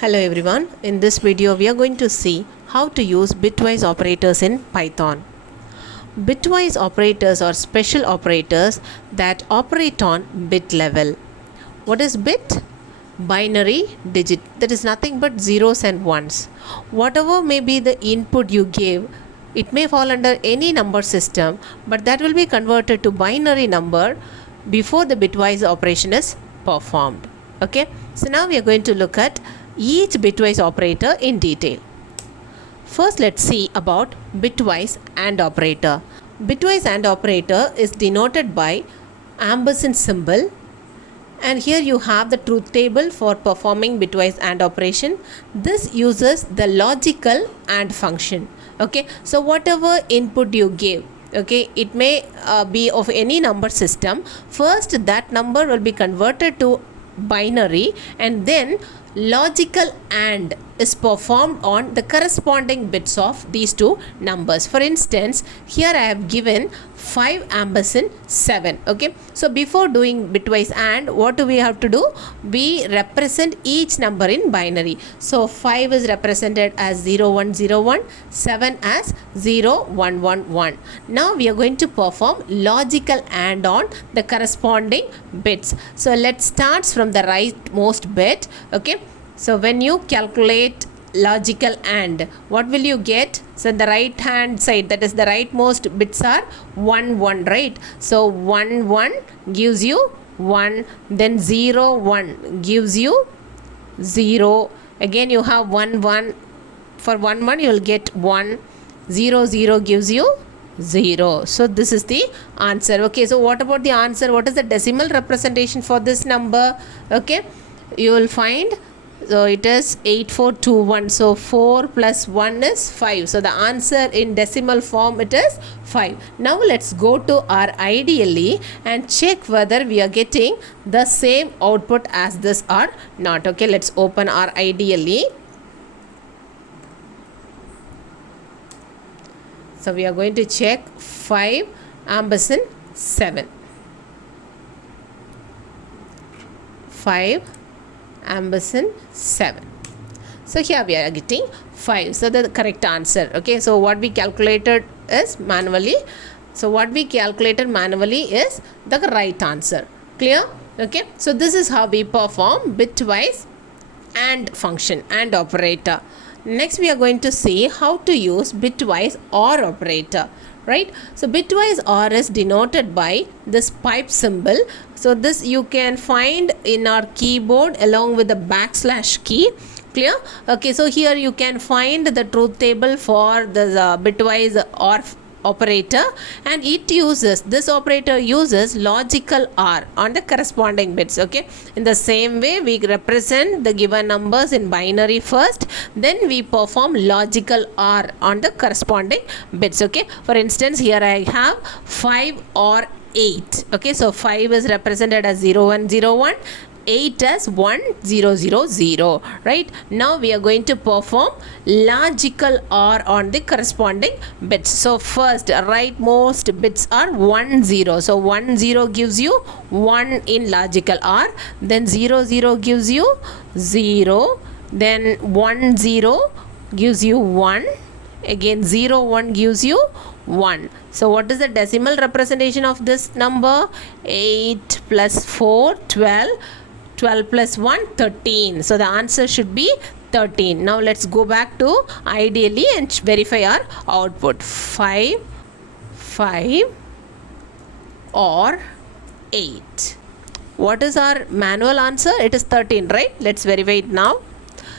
Hello everyone, in this video we are going to see how to use bitwise operators in Python. Bitwise operators are special operators that operate on bit level. What is bit? Binary digit, that is nothing but zeros and ones. Whatever may be the input you give, it may fall under any number system, but that will be converted to binary number before the bitwise operation is performed. Okay, so now we are going to look at each bitwise operator in detail. First, let's see about bitwise AND operator. Bitwise AND operator is denoted by ampersand symbol, and here you have the truth table for performing bitwise AND operation. This uses the logical AND function. Okay, so whatever input you give, okay, it may be of any number system. First, that number will be converted to binary, and then logical AND is performed on the corresponding bits of these two numbers. For instance, here I have given 5 ampersand 7. Okay, so before doing bitwise AND, what do we have to do? We represent each number in binary. So 5 is represented as 0101, 7 as 0111. Now we are going to perform logical AND on the corresponding bits. So let's start from the rightmost bit. Okay, so when you calculate logical AND, what will you get? So the right hand side, that is the rightmost bits are 1 1, right? So 1 1 gives you 1, then 0 1 gives you 0. Again you have 1 1. For 1 1 you will get 1. 0 0 gives you 0. So this is the answer. Okay, so what about the answer? What is the decimal representation for this number? Okay, you will find, so it is 8421. So 4 plus 1 is 5. So the answer in decimal form, it is 5. Now let's go to our ideally and check whether we are getting the same output as this or not. Okay, let's open our ideally. So we are going to check 5 ampersand 7. 5 ampersand 7. So here we are getting 5. So the correct answer. Okay, so what we calculated is manually. So what we calculated manually is the right answer. Clear? Okay, so this is how we perform bitwise AND function, AND operator. Next we are going to see how to use bitwise OR operator, right? So bitwise OR is denoted by this pipe symbol. So this you can find in our keyboard along with the backslash key. Clear? Okay, so here you can find the truth table for the bitwise OR operator, and this operator uses logical OR on the corresponding bits. Okay, in the same way we represent the given numbers in binary first, then we perform logical OR on the corresponding bits. Okay, for instance, here I have 5 or 8. Okay, so 5 is represented as 0101, 8 as 1000, right? Now we are going to perform logical OR on the corresponding bits. So first rightmost bits are 1 0. So 1 0 gives you 1 in logical OR, then 0 0 gives you 0, then 1 0 gives you 1, again 0 1 gives you 1. So what is the decimal representation of this number? 8 plus 4 12, 12 plus 1 13. So the answer should be 13. Now let's go back to ideally and verify our output. 5 5 or 8. What is our manual answer? It is 13, right? Let's verify it now.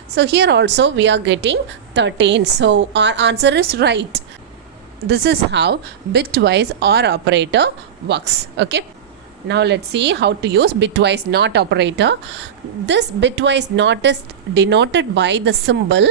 So here also we are getting 13. So our answer is right. This is how bitwise OR operator works. Okay, now let's see how to use bitwise NOT operator. This bitwise NOT is denoted by the symbol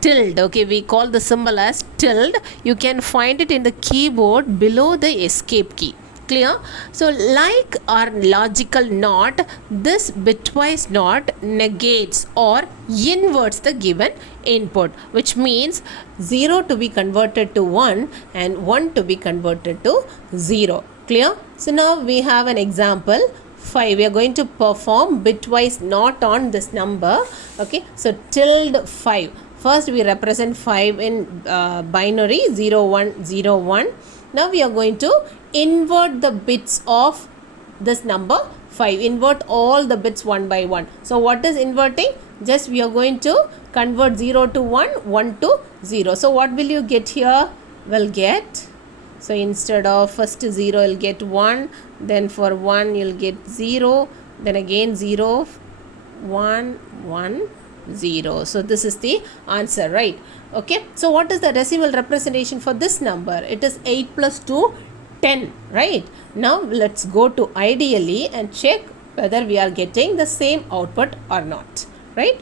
tilde. Okay, we call the symbol as tilde. You can find it in the keyboard below the escape key. Clear? So like our logical NOT, this bitwise NOT negates or inverts the given input, which means 0 to be converted to 1 and 1 to be converted to 0. Clear? So now we have an example. 5. We are going to perform bitwise not on this number. Okay, so tilde 5. First we represent 5 in binary 0 1 0 1. Now we are going to invert the bits of this number 5. Invert all the bits one by one. So what is inverting? Just we are going to convert 0 to 1, 1 to 0. So what will you get here? Will get, so instead of first 0 you'll get 1, then for 1 you'll get 0, then again 0, 1 1 0. So this is the answer, right? Okay, so what is the decimal representation for this number? It is 8 plus 2, 10, right? Now let's go to ideally and check whether we are getting the same output or not, right?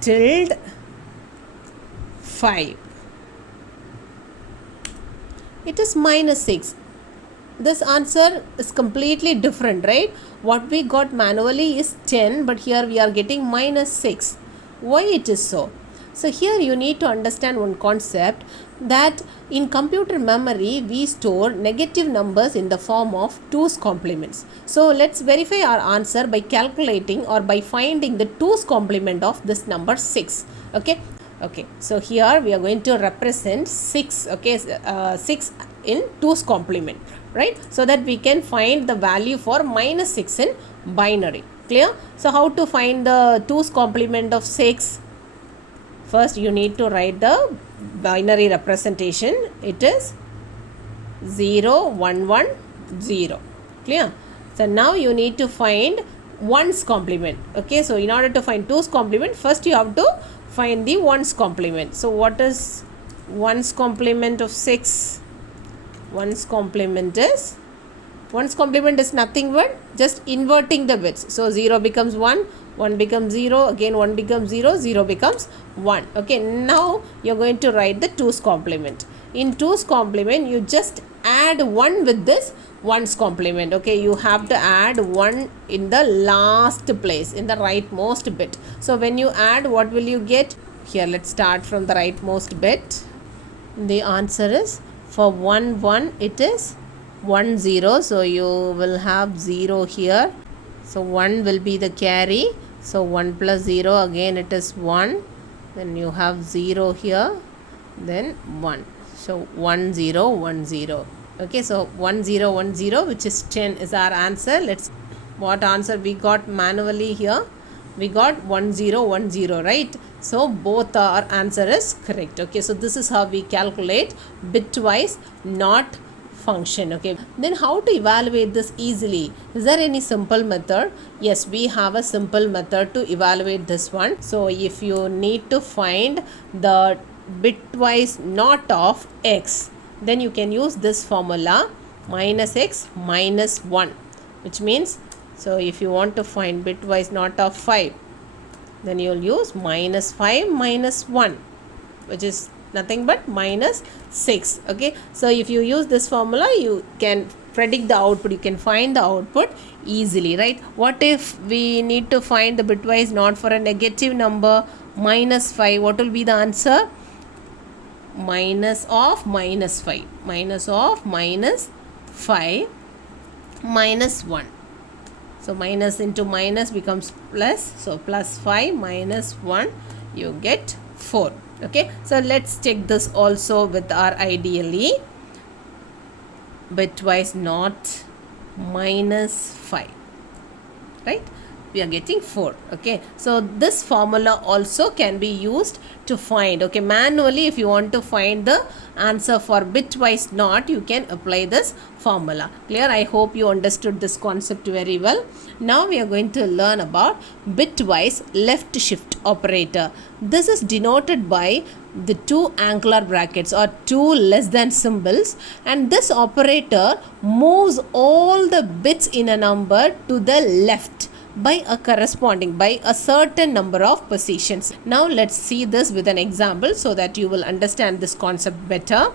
Tilde 5. It is minus 6. This answer is completely different, right? What we got manually is 10, but here we are getting minus 6. Why it is so? So here you need to understand one concept, that in computer memory we store negative numbers in the form of 2's complements. So let's verify our answer by calculating or by finding the 2's complement of this number 6. Okay, so here we are going to represent 6, 6 in 2's complement, right? So that we can find the value for minus 6 in binary. Clear? So how to find the 2's complement of 6? First you need to write the binary representation. It is 0 1 1 0. Clear? So now you need to find 1's complement. Okay, so in order to find 2's complement, first you have to find the 1's complement. So what is 1's complement of 6? 1's complement is nothing but just inverting the bits. So 0 becomes 1, 1 becomes 0, again 1 becomes 0, 0 becomes 1. Okay, now you're going to write the 2's complement. In 2's complement, you just add 1 with this 1's complement. Okay, you have to add 1 in the last place, in the rightmost bit. So when you add, what will you get? Here, let's start from the rightmost bit. The answer is, for 1 1 it is 1 0. So you will have 0 here. So 1 will be the carry. So 1 plus 0, again it is 1. Then you have 0 here. Then 1. So 1 0 1 0. Okay, so 1 0 1 0, which is 10, is our answer. What answer we got manually here? We got 1 0 1 0, right? So both our answer is correct. Okay, so this is how we calculate bitwise not function. Okay, then how to evaluate this easily? Is there any simple method? Yes, we have a simple method to evaluate this one. So if you need to find the bitwise not of x, then you can use this formula, minus x minus 1, which means, so if you want to find bitwise not of 5, then you will use minus 5 minus 1, which is nothing but minus 6. Okay, so if you use this formula, you can predict the output, you can find the output easily, right? What if we need to find the bitwise not for a negative number, minus 5? What will be the answer? Minus of minus 5, minus of minus 5 minus 1. So minus into minus becomes plus. So plus 5 minus 1, you get 4. Okay, so let's check this also with our ideally. Bitwise not minus 5, right? We are getting 4. Okay, so this formula also can be used to find, okay, manually if you want to find the answer for bitwise not, you can apply this formula. Clear? I hope you understood this concept very well. Now we are going to learn about bitwise left shift operator. This is denoted by the two angular brackets or two less than symbols, and this operator moves all the bits in a number to the left by a certain number of positions. Now let's see this with an example so that you will understand this concept better.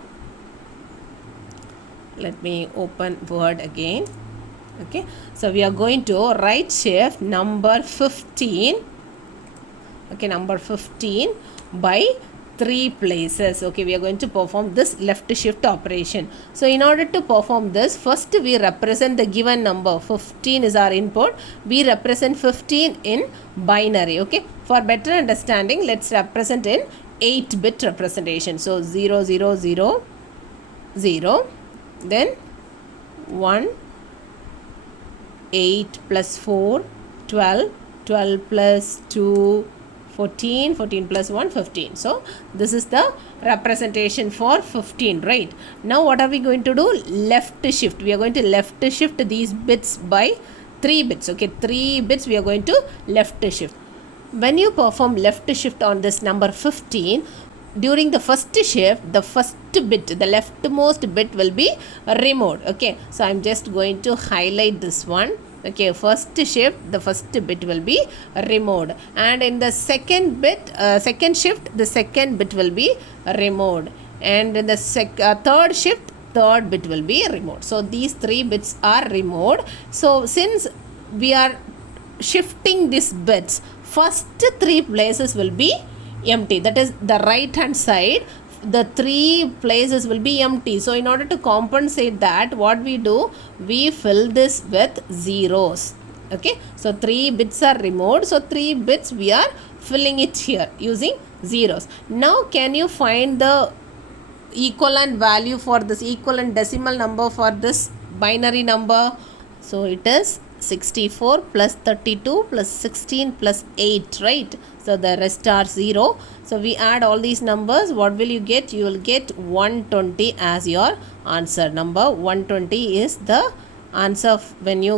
Let me open Word again. Okay, so we are going to right shift number 15. Okay, number 15 by 3 places. Okay, we are going to perform this left shift operation. So in order to perform this, first we represent the given number. 15 is our input. We represent 15 in binary. Okay, for better understanding, let's represent in 8-bit representation. So 0 0 0 0, then 1, 8 plus 4 12, 12 plus 2 14, 14 plus 1 15. So this is the representation for 15, right? Now what are we going to do? Left shift. We are going to left shift these bits by 3 bits. Okay, 3 bits we are going to left shift. When you perform left shift on this number 15, during the first shift, the first bit, the leftmost bit will be removed. Okay, so I'm just going to highlight this one. Okay, first shift, the first bit will be removed, and in the second shift, the second bit will be removed, and in the third shift, third bit will be removed. So these 3 bits are removed. So since we are shifting these bits, first 3 places will be empty. That is the right hand side, the 3 places will be empty. So in order to compensate that, what we do, we fill this with zeros. Okay, so 3 bits are removed, so 3 bits we are filling it here using zeros. Now can you find the equivalent value for this, equivalent decimal number for this binary number? So it is 64 plus 32 plus 16 plus 8, right? So the rest are 0. So we add all these numbers. What will you get? You will get 120 as your answer. Number 120 is the answer when you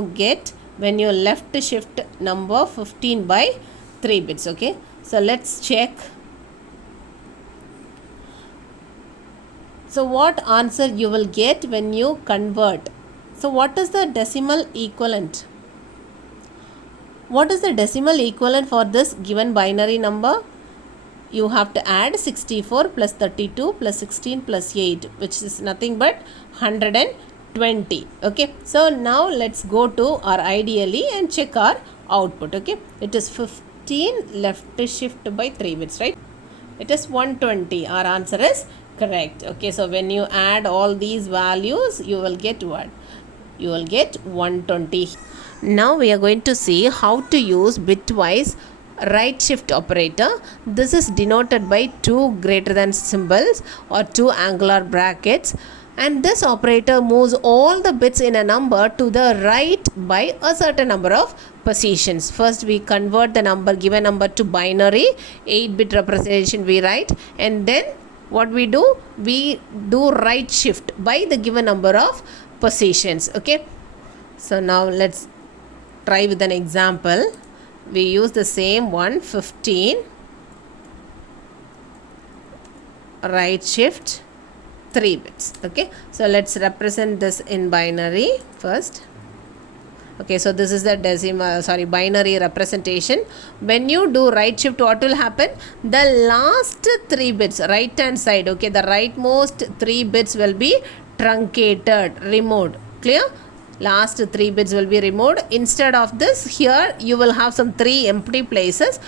left shift number 15 by 3 bits. Okay, so let's check. So what answer you will get when you convert? So what is the decimal equivalent? What is the decimal equivalent for this given binary number? You have to add 64 plus 32 plus 16 plus 8, which is nothing but 120. Okay, so now let's go to our ideally and check our output. Okay, it is 15 left shift by 3 bits, right? It is 120. Our answer is correct. Okay, so when you add all these values, you will get what? You will get 120. Now we are going to see how to use bitwise right shift operator. This is denoted by 2 greater than symbols or 2 angular brackets, and this operator moves all the bits in a number to the right by a certain number of positions. First we convert the given number to binary, 8-bit representation we write, and then what we do? We do right shift by the given number of positions. Okay, so now let's try with an example. We use the same one, 15 right shift 3 bits. Okay, so let's represent this in binary first. Okay, so this is the binary representation. When you do right shift, what will happen? The last 3 bits, right hand side, okay, the rightmost 3 bits will be truncated, removed. Clear? Last 3 bits will be removed. Instead of this, here you will have some 3 empty places.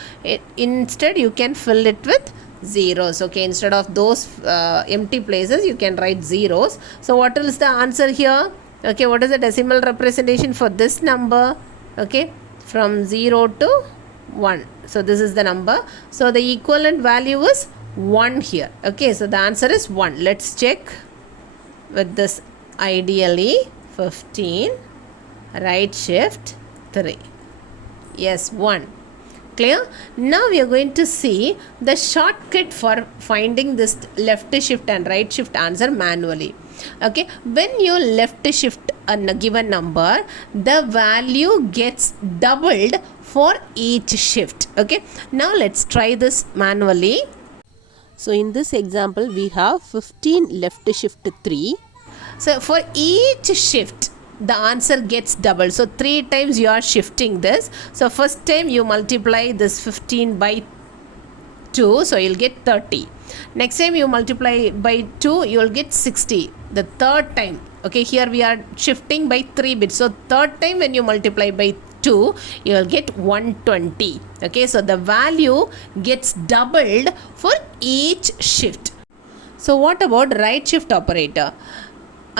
Instead you can fill it with zeros. Okay, instead of those empty places, you can write zeros. So what is the answer here? Okay, what is the decimal representation for this number? Okay, from 0 to 1. So this is the number. So the equivalent value is 1 here. Okay, so the answer is 1. Let's check with this ideally 15 right shift 3. Yes, 1. Clear? Now we are going to see the shortcut for finding this left shift and right shift answer manually. Okay, when you left shift a given number, the value gets doubled for each shift. Okay, now let's try this manually. So in this example we have 15 left shift 3. So for each shift the answer gets doubled. So 3 times you are shifting this. So first time you multiply this 15 by 2, so you'll get 30. Next time you multiply by 2, you'll get 60. The third time, okay, here we are shifting by 3 bits. So third time when you multiply by 2, you will get 120. Okay, so the value gets doubled for each shift. So what about right shift operator?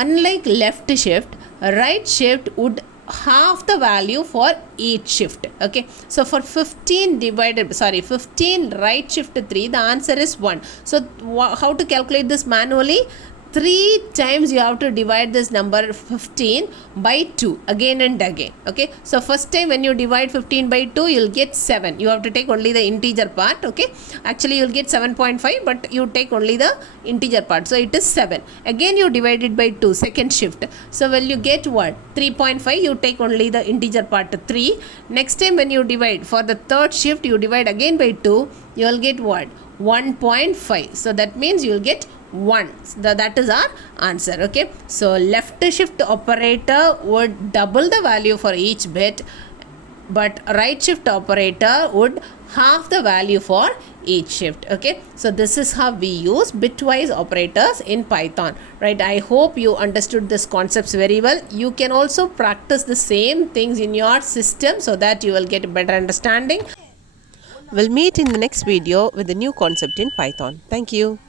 Unlike left shift, right shift would half the value for each shift. Okay, so for 15 right shift 3, the answer is 1. So how to calculate this manually? 3 times you have to divide this number 15 by 2 again and again. Okay, so first time when you divide 15 by 2, you'll get 7. You have to take only the integer part. Okay, actually you'll get 7.5, but you take only the integer part, so it is 7. Again you divide it by 2, second shift, so when you get what, 3.5, you take only the integer part 3. Next time when you divide for the third shift, you divide again by 2, you will get what, 1.5. so that means you will get 1. That is our answer. Okay, so left shift operator would double the value for each bit, but right shift operator would half the value for each shift. Okay, so this is how we use bitwise operators in Python, right? I hope you understood this concepts very well. You can also practice the same things in your system so that you will get a better understanding. We'll meet in the next video with a new concept in Python. Thank you.